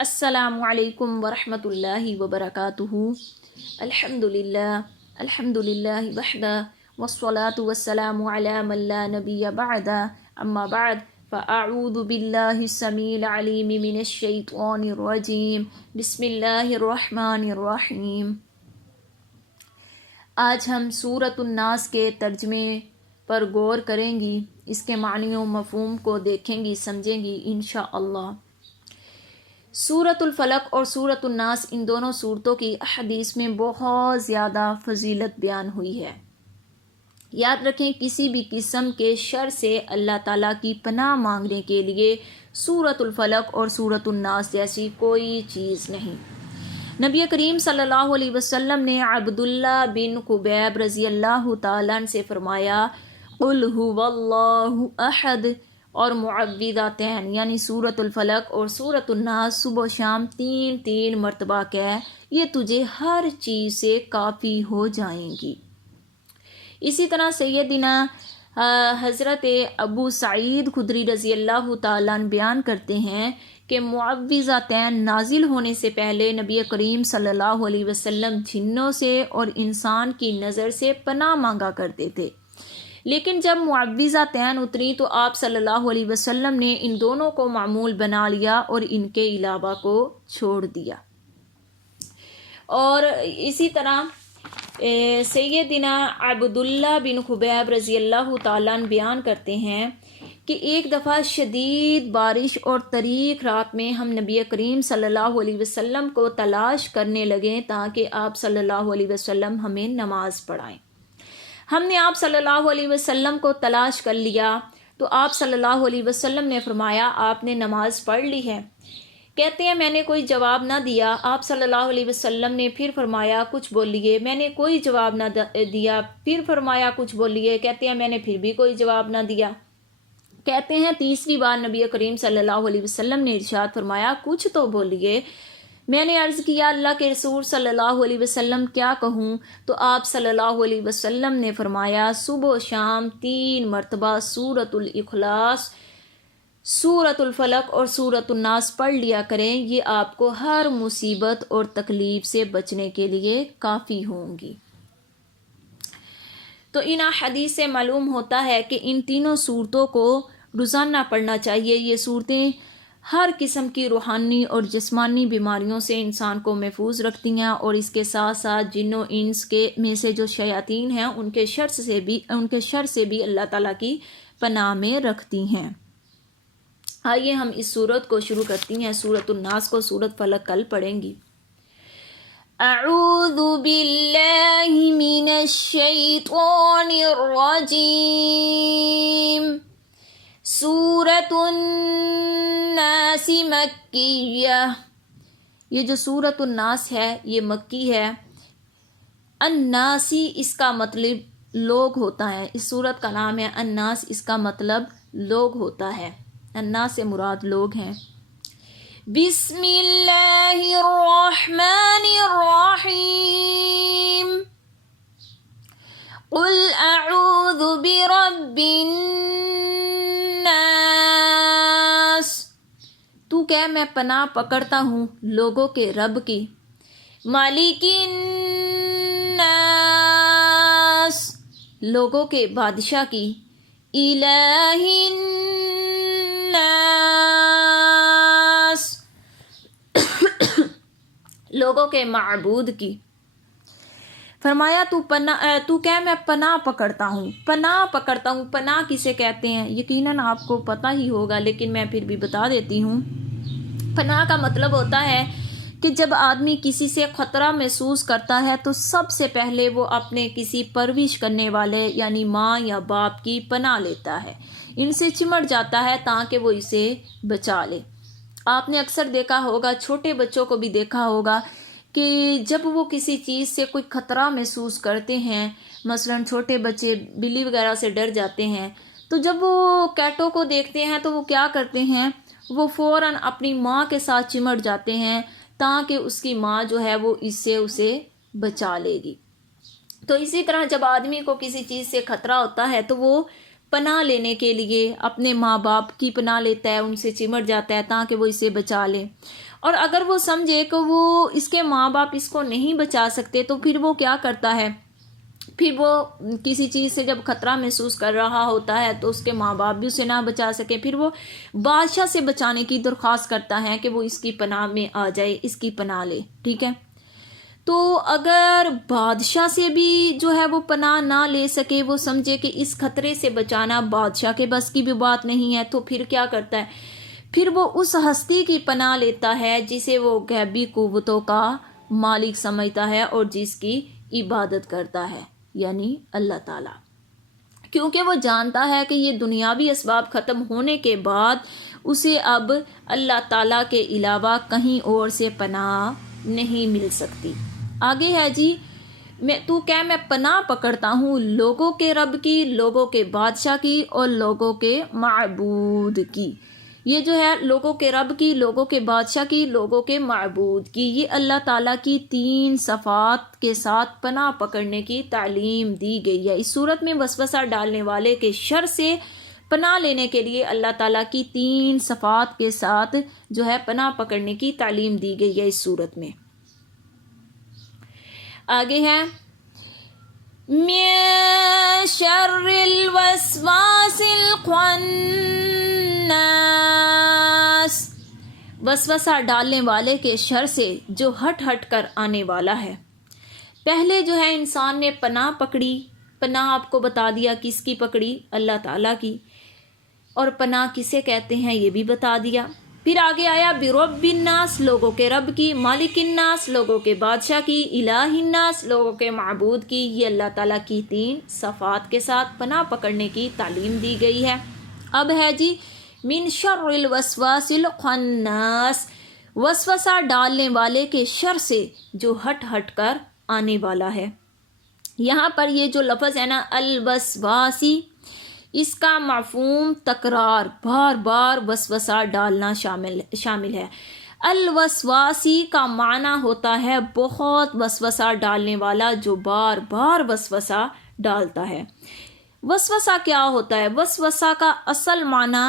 السلام علیکم ورحمۃ اللہ وبرکاتہ۔ الحمدللہ وحدہ والصلاة والسلام علی من لا نبی بعد، اما بعد فاعوذ باللہ السمیع العلیم من الشیطان الرجیم، بسم اللہ الرحمن الرحیم۔ آج ہم سورۃ الناس کے ترجمے پر غور کریں گی، اس کے معنی و مفہوم کو دیکھیں گی، سمجھیں گی انشاءاللہ۔ سورۃ الفلق اور سورۃ الناس، ان دونوں سورتوں کی احادیث میں بہت زیادہ فضیلت بیان ہوئی ہے۔ یاد رکھیں، کسی بھی قسم کے شر سے اللہ تعالیٰ کی پناہ مانگنے کے لیے سورۃ الفلق اور سورۃ الناس جیسی کوئی چیز نہیں۔ نبی کریم صلی اللہ علیہ وسلم نے عبداللہ بن خبیب رضی اللہ تعالیٰ عنہ سے فرمایا، قل هو اللہ احد اور معوذتین یعنی سورۃ الفلق اور سورۃ الناس صبح و شام تین مرتبہ کہہ، یہ تجھے ہر چیز سے کافی ہو جائیں گی۔ اسی طرح سیدنا حضرت ابو سعید خدری رضی اللہ تعالیٰ عنہ بیان کرتے ہیں کہ معوذتین نازل ہونے سے پہلے نبی کریم صلی اللہ علیہ وسلم جنوں سے اور انسان کی نظر سے پناہ مانگا کرتے تھے، لیکن جب معوذتین اتری تو آپ صلی اللہ علیہ وسلم نے ان دونوں کو معمول بنا لیا اور ان کے علاوہ کو چھوڑ دیا۔ اور اسی طرح سیدنا عبداللہ بن خبیب رضی اللہ تعالیٰ عنہ بیان کرتے ہیں کہ ایک دفعہ شدید بارش اور تاریک رات میں ہم نبی کریم صلی اللہ علیہ وسلم کو تلاش کرنے لگے تاکہ آپ صلی اللہ علیہ وسلم ہمیں نماز پڑھائیں۔ ہم نے آپ صلی اللہ علیہ وسلم کو تلاش کر لیا تو آپ صلی اللہ علیہ وسلم نے فرمایا، آپ نے نماز پڑھ لی ہے؟ کہتے ہیں میں نے کوئی جواب نہ دیا۔ آپ صلی اللہ علیہ وسلم نے پھر فرمایا، کچھ بولیے۔ میں نے کوئی جواب نہ دیا۔ پھر فرمایا، کچھ بولیے۔ کہتے ہیں میں نے پھر بھی کوئی جواب نہ دیا۔ کہتے ہیں تیسری بار نبی کریم صلی اللہ علیہ وسلم نے ارشاد فرمایا، کچھ تو بولیے۔ میں نے عرض کیا، اللہ کے رسول صلی اللہ علیہ وسلم کیا کہوں؟ تو آپ صلی اللہ علیہ وسلم نے فرمایا، صبح و شام 3 مرتبہ سورۃ الاخلاص، سورۃ الفلق اور سورۃ الناس پڑھ لیا کریں، یہ آپ کو ہر مصیبت اور تکلیف سے بچنے کے لیے کافی ہوں گی۔ تو ان حدیث سے معلوم ہوتا ہے کہ ان تینوں سورتوں کو روزانہ پڑھنا چاہیے۔ یہ صورتیں ہر قسم کی روحانی اور جسمانی بیماریوں سے انسان کو محفوظ رکھتی ہیں، اور اس کے ساتھ ساتھ جن و انس کے میں سے جو شیاطین ہیں ان کے شر سے بھی اللہ تعالیٰ کی پناہ میں رکھتی ہیں۔ آئیے ہم اس سورت کو شروع کرتی ہیں۔ سورۃ الناس کو سورۃ فلق کل پڑھیں گی۔ اعوذ باللہ من الشیطان الرجیم۔ سورۃ الناس مکیہ، یہ جو سورۃ الناس ہے یہ مکی ہے۔ الناسی اس کا مطلب لوگ ہوتا ہے، اس سورت کا نام ہے الناس، اس کا مطلب لوگ ہوتا ہے۔ الناس سے مراد لوگ ہیں۔ بسم اللہ الرحمن الرحیم۔ قل اعوذ برب الناس، تو کہ میں پناہ پکڑتا ہوں لوگوں کے رب کی۔ مالک الناس، لوگوں کے بادشاہ کی۔ الہ الناس، لوگوں کے معبود کی۔ فرمایا تو کہ میں پناہ پکڑتا ہوں۔ پناہ کسے کہتے ہیں یقیناً آپ کو پتہ ہی ہوگا، لیکن میں پھر بھی بتا دیتی ہوں۔ پناہ کا مطلب ہوتا ہے کہ جب آدمی کسی سے خطرہ محسوس کرتا ہے تو سب سے پہلے وہ اپنے کسی پرورش کرنے والے یعنی ماں یا باپ کی پناہ لیتا ہے، ان سے چمٹ جاتا ہے تاکہ وہ اسے بچا لے۔ آپ نے اکثر دیکھا ہوگا، چھوٹے بچوں کو بھی دیکھا ہوگا کہ جب وہ کسی چیز سے کوئی خطرہ محسوس کرتے ہیں، مثلاً چھوٹے بچے بلی وغیرہ سے ڈر جاتے ہیں، تو جب وہ کیٹوں کو دیکھتے ہیں تو وہ کیا کرتے ہیں، وہ فوراً اپنی ماں کے ساتھ چمٹ جاتے ہیں تاکہ اس کی ماں جو ہے وہ اس سے اسے بچا لے گی۔ تو اسی طرح جب آدمی کو کسی چیز سے خطرہ ہوتا ہے تو وہ پناہ لینے کے لیے اپنے ماں باپ کی پناہ لیتا ہے، ان سے چمٹ جاتا ہے تاکہ وہ اسے بچا لے۔ اور اگر وہ سمجھے کہ وہ اس کے ماں باپ اس کو نہیں بچا سکتے تو پھر وہ کیا کرتا ہے، پھر وہ کسی چیز سے جب خطرہ محسوس کر رہا ہوتا ہے تو اس کے ماں باپ بھی اسے نہ بچا سکے، پھر وہ بادشاہ سے بچانے کی درخواست کرتا ہے کہ وہ اس کی پناہ میں آ جائے، اس کی پناہ لے، ٹھیک ہے۔ تو اگر بادشاہ سے بھی جو ہے وہ پناہ نہ لے سکے، وہ سمجھے کہ اس خطرے سے بچانا بادشاہ کے بس کی بھی بات نہیں ہے، تو پھر کیا کرتا ہے، پھر وہ اس ہستی کی پناہ لیتا ہے جسے وہ غیبی قوتوں کا مالک سمجھتا ہے اور جس کی عبادت کرتا ہے، یعنی اللہ تعالیٰ، کیونکہ وہ جانتا ہے کہ یہ دنیاوی اسباب ختم ہونے کے بعد اسے اب اللہ تعالیٰ کے علاوہ کہیں اور سے پناہ نہیں مل سکتی۔ آگے ہے جی، میں پناہ پکڑتا ہوں لوگوں کے رب کی، لوگوں کے بادشاہ کی اور لوگوں کے معبود کی۔ یہ جو ہے لوگوں کے رب کی، لوگوں کے بادشاہ کی، لوگوں کے معبود کی، یہ اللہ تعالیٰ کی 3 صفات کے ساتھ پناہ پکڑنے کی تعلیم دی گئی ہے۔ اس صورت میں وسوسہ ڈالنے والے کے شر سے پناہ لینے کے لیے اللہ تعالیٰ کی 3 صفات کے ساتھ جو ہے پناہ پکڑنے کی تعلیم دی گئی ہے اس صورت میں۔ آگے ہے من شر الوسواس الخناس، وسوسہ ڈالنے والے کے شر سے جو ہٹ کر آنے والا ہے۔ پہلے جو ہے انسان نے پناہ پکڑی، پناہ آپ کو بتا دیا کس کی پکڑی، اللہ تعالیٰ کی، اور پناہ کسے کہتے ہیں یہ بھی بتا دیا۔ پھر آگے آیا برب الناس، لوگوں کے رب کی، مالک الناس، لوگوں کے بادشاہ کی، الہ الناس، لوگوں کے معبود کی۔ یہ اللہ تعالیٰ کی 3 صفات کے ساتھ پناہ پکڑنے کی تعلیم دی گئی ہے۔ اب ہے جی من شر الوسواس الخناس، وسوسہ ڈالنے والے کے شر سے جو ہٹ کر آنے والا ہے۔ یہاں پر یہ جو لفظ ہے نا الوسواسی، اس کا مفہوم تکرار، بار بار وسوسہ ڈالنا شامل ہے۔ الوسواسی کا معنی ہوتا ہے بہت وسوسہ ڈالنے والا، جو بار بار وسوسہ ڈالتا ہے۔ وسوسہ کیا ہوتا ہے؟ وسوسہ کا اصل معنی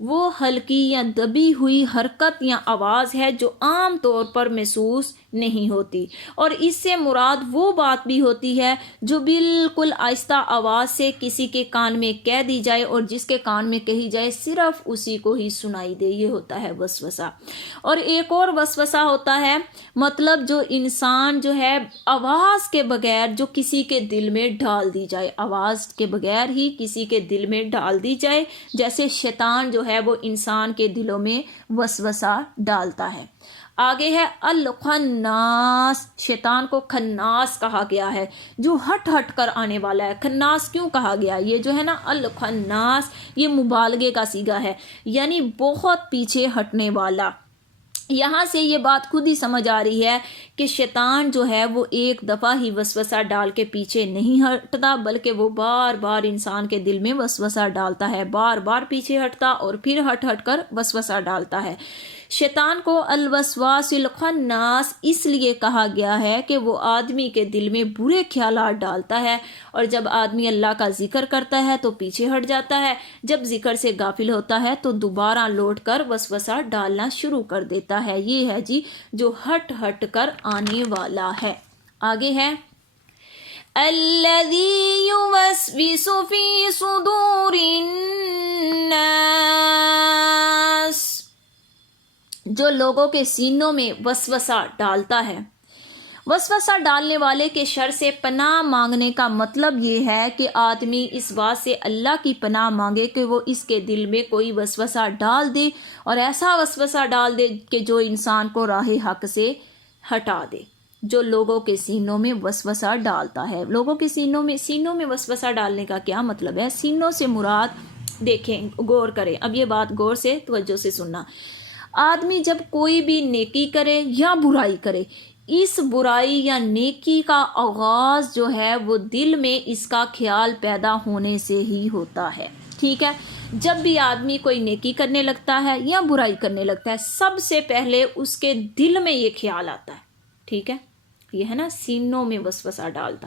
وہ ہلکی یا دبی ہوئی حرکت یا آواز ہے جو عام طور پر محسوس نہیں ہوتی، اور اس سے مراد وہ بات بھی ہوتی ہے جو بالکل آہستہ آواز سے کسی کے کان میں کہہ دی جائے اور جس کے کان میں کہی جائے صرف اسی کو ہی سنائی دے، یہ ہوتا ہے وسوسہ۔ اور ایک اور وسوسہ ہوتا ہے مطلب جو انسان جو ہے آواز کے بغیر جو کسی کے دل میں ڈال دی جائے، آواز کے بغیر ہی کسی کے دل میں ڈال دی جائے، جیسے شیطان جو ہے وہ انسان کے دلوں میں وسوسہ ڈالتا ہے۔ آگے ہے الخناس، شیطان کو خناس کہا گیا ہے، جو ہٹ کر آنے والا ہے۔ خناس کیوں کہا گیا؟ یہ جو ہے نا الخناس، یہ مبالغے کا صیغہ ہے، یعنی بہت پیچھے ہٹنے والا۔ یہاں سے یہ بات خود ہی سمجھ آ رہی ہے کہ شیطان جو ہے وہ ایک دفعہ ہی وسوسہ ڈال کے پیچھے نہیں ہٹتا، بلکہ وہ بار بار انسان کے دل میں وسوسہ ڈالتا ہے، بار بار پیچھے ہٹتا اور پھر ہٹ کر وسوسہ ڈالتا ہے۔ شیطان کو الوسواس الخناس اس لیے کہا گیا ہے کہ وہ آدمی کے دل میں برے خیالات ڈالتا ہے، اور جب آدمی اللہ کا ذکر کرتا ہے تو پیچھے ہٹ جاتا ہے، جب ذکر سے غافل ہوتا ہے تو دوبارہ لوٹ کر وسوسہ ڈالنا شروع کر دیتا ہے۔ یہ ہے جی جو ہٹ کر آنے والا ہے۔ آگے ہے الذی یوسوس فی صدور الناس، جو لوگوں کے سینوں میں وسوسہ ڈالتا ہے۔ وسوسہ ڈالنے والے کے شر سے پناہ مانگنے کا مطلب یہ ہے کہ آدمی اس بات سے اللہ کی پناہ مانگے کہ وہ اس کے دل میں کوئی وسوسہ ڈال دے، اور ایسا وسوسہ ڈال دے کہ جو انسان کو راہ حق سے ہٹا دے۔ جو لوگوں کے سینوں میں وسوسہ ڈالتا ہے، لوگوں کے سینوں میں وسوسہ ڈالنے کا کیا مطلب ہے؟ سینوں سے مراد دیکھیں، غور کریں، اب یہ بات غور سے توجہ سے سننا۔ آدمی جب کوئی بھی نیکی کرے یا برائی کرے، اس برائی یا نیکی کا آغاز جو ہے وہ دل میں اس کا خیال پیدا ہونے سے ہی ہوتا ہے، ٹھیک ہے؟ جب بھی آدمی کوئی نیکی کرنے لگتا ہے یا برائی کرنے لگتا ہے، سب سے پہلے اس کے دل میں یہ خیال آتا ہے، ٹھیک ہے؟ یہ ہے نا سینوں میں وسوسہ ڈالتا۔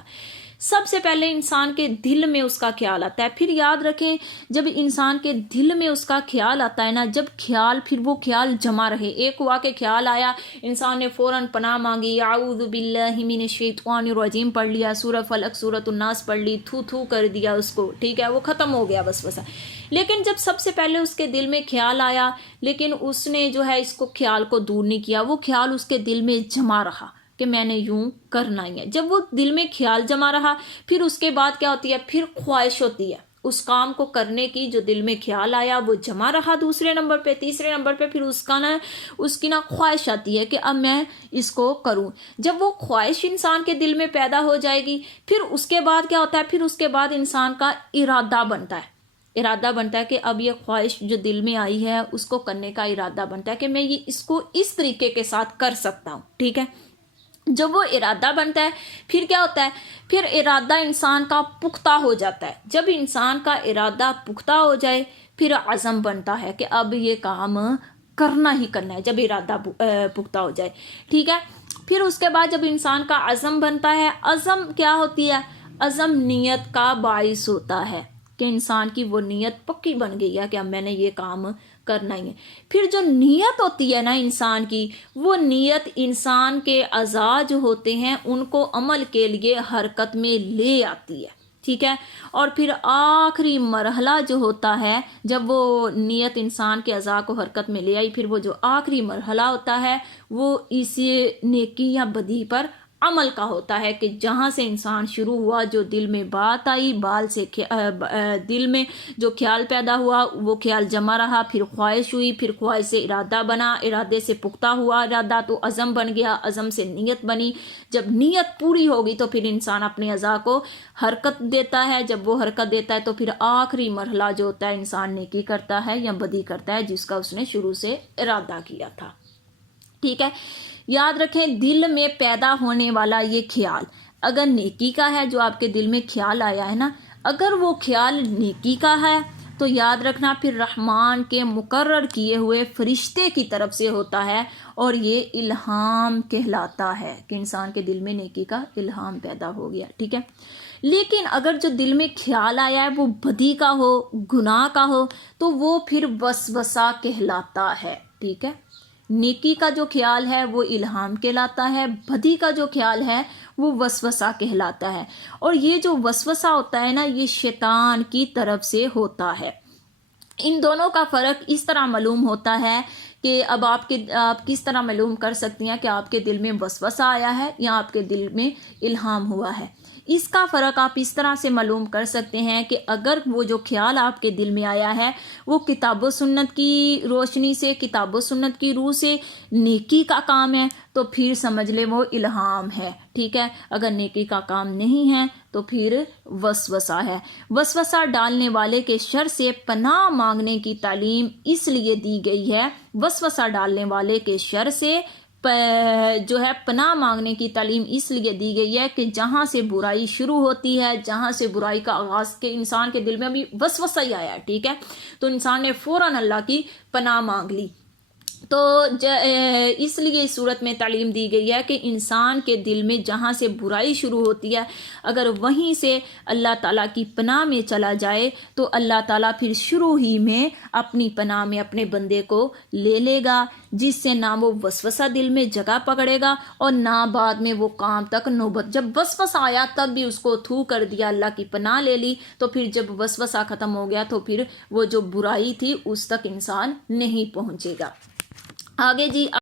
سب سے پہلے انسان کے دل میں اس کا خیال آتا ہے. پھر یاد رکھیں جب انسان کے دل میں اس کا خیال آتا ہے نا، جب خیال پھر وہ خیال جمع رہے. ایک ہوا کہ خیال آیا، انسان نے فوراً پناہ مانگی، اعوذ باللہ من الشیطان الرجیم پڑھ لیا، سورہ فلق سورۃ الناس پڑھ لی، تھو تھو کر دیا اس کو، ٹھیک ہے، وہ ختم ہو گیا وسوسہ. لیکن جب سب سے پہلے اس کے دل میں خیال آیا، لیکن اس نے جو ہے اس کو خیال کو دور نہیں کیا، وہ خیال اس کے دل میں جمع رہا کہ میں نے یوں کرنا ہی ہے. جب وہ دل میں خیال جمع رہا، پھر اس کے بعد کیا ہوتی ہے، پھر خواہش ہوتی ہے اس کام کو کرنے کی. جو دل میں خیال آیا وہ جمع رہا دوسرے نمبر پہ. تیسرے نمبر پہ پھر اس کی نا خواہش آتی ہے کہ اب میں اس کو کروں. جب وہ خواہش انسان کے دل میں پیدا ہو جائے گی، پھر اس کے بعد کیا ہوتا ہے، پھر اس کے بعد انسان کا ارادہ بنتا ہے. ارادہ بنتا ہے کہ اب یہ خواہش جو دل میں آئی ہے اس کو کرنے کا ارادہ بنتا ہے کہ میں یہ اس کو اس طریقے کے ساتھ کر سکتا ہوں، ٹھیک ہے. جب وہ ارادہ بنتا ہے پھر کیا ہوتا ہے، پھر ارادہ انسان کا پختہ ہو جاتا ہے. جب انسان کا ارادہ پختہ ہو جائے پھر عزم بنتا ہے کہ اب یہ کام کرنا ہی کرنا ہے. جب ارادہ پختہ ہو جائے، ٹھیک ہے، پھر اس کے بعد جب انسان کا عزم بنتا ہے، عزم کیا ہوتی ہے، عزم نیت کا باعث ہوتا ہے کہ انسان کی وہ نیت پکی بن گئی ہے کہ اب میں نے یہ کام کرنا ہی ہے. پھر جو نیت ہوتی ہے نا انسان کی، وہ نیت انسان کے اعضاء جو ہوتے ہیں ان کو عمل کے لیے حرکت میں لے آتی ہے، ٹھیک ہے. اور پھر آخری مرحلہ جو ہوتا ہے، جب وہ نیت انسان کے اعضاء کو حرکت میں لے آئی، پھر وہ جو آخری مرحلہ ہوتا ہے وہ اس نیکی یا بدی پر عمل کا ہوتا ہے کہ جہاں سے انسان شروع ہوا، جو دل میں بات آئی، بال سے دل میں جو خیال پیدا ہوا وہ خیال جمع رہا، پھر خواہش ہوئی، پھر خواہش سے ارادہ بنا، ارادے سے پختہ ہوا ارادہ تو عزم بن گیا، عزم سے نیت بنی. جب نیت پوری ہوگی تو پھر انسان اپنے اعضاء کو حرکت دیتا ہے. جب وہ حرکت دیتا ہے تو پھر آخری مرحلہ جو ہوتا ہے انسان نیکی کرتا ہے یا بدی کرتا ہے جس کا اس نے شروع سے ارادہ کیا تھا، ٹھیک ہے. یاد رکھیں دل میں پیدا ہونے والا یہ خیال اگر نیکی کا ہے، جو آپ کے دل میں خیال آیا ہے نا، اگر وہ خیال نیکی کا ہے تو یاد رکھنا پھر رحمان کے مقرر کیے ہوئے فرشتے کی طرف سے ہوتا ہے اور یہ الہام کہلاتا ہے کہ انسان کے دل میں نیکی کا الہام پیدا ہو گیا، ٹھیک ہے. لیکن اگر جو دل میں خیال آیا ہے وہ بدی کا ہو، گناہ کا ہو، تو وہ پھر وسوسہ کہلاتا ہے، ٹھیک ہے. نیکی کا جو خیال ہے وہ الہام کہلاتا ہے، بدی کا جو خیال ہے وہ وسوسہ کہلاتا ہے. اور یہ جو وسوسہ ہوتا ہے نا، یہ شیطان کی طرف سے ہوتا ہے. ان دونوں کا فرق اس طرح معلوم ہوتا ہے کہ اب آپ کس طرح معلوم کر سکتی ہیں کہ آپ کے دل میں وسوسہ آیا ہے یا آپ کے دل میں الہام ہوا ہے. اس کا فرق آپ اس طرح سے معلوم کر سکتے ہیں کہ اگر وہ جو خیال آپ کے دل میں آیا ہے وہ کتاب و سنت کی روشنی سے، کتاب و سنت کی روح سے نیکی کا کام ہے تو پھر سمجھ لے وہ الہام ہے، ٹھیک ہے. اگر نیکی کا کام نہیں ہے تو پھر وسوسہ ہے. وسوسہ ڈالنے والے کے شر سے پناہ مانگنے کی تعلیم اس لیے دی گئی ہے، وسوسہ ڈالنے والے کے شر سے جو ہے پناہ مانگنے کی تعلیم اس لیے دی گئی ہے کہ جہاں سے برائی شروع ہوتی ہے، جہاں سے برائی کا آغاز کے انسان کے دل میں ابھی وسوسہ ہی آیا ہے، ٹھیک ہے، تو انسان نے فوراً اللہ کی پناہ مانگ لی. تو اس لیے اس صورت میں تعلیم دی گئی ہے کہ انسان کے دل میں جہاں سے برائی شروع ہوتی ہے اگر وہیں سے اللہ تعالیٰ کی پناہ میں چلا جائے تو اللہ تعالیٰ پھر شروع ہی میں اپنی پناہ میں اپنے بندے کو لے لے گا، جس سے نہ وہ وسوسہ دل میں جگہ پکڑے گا اور نہ بعد میں وہ کام تک نوبت. جب وسوسہ آیا تب بھی اس کو تھو کر دیا، اللہ کی پناہ لے لی، تو پھر جب وسوسہ ختم ہو گیا تو پھر وہ جو برائی تھی اس تک انسان نہیں پہنچے گا. آگے جی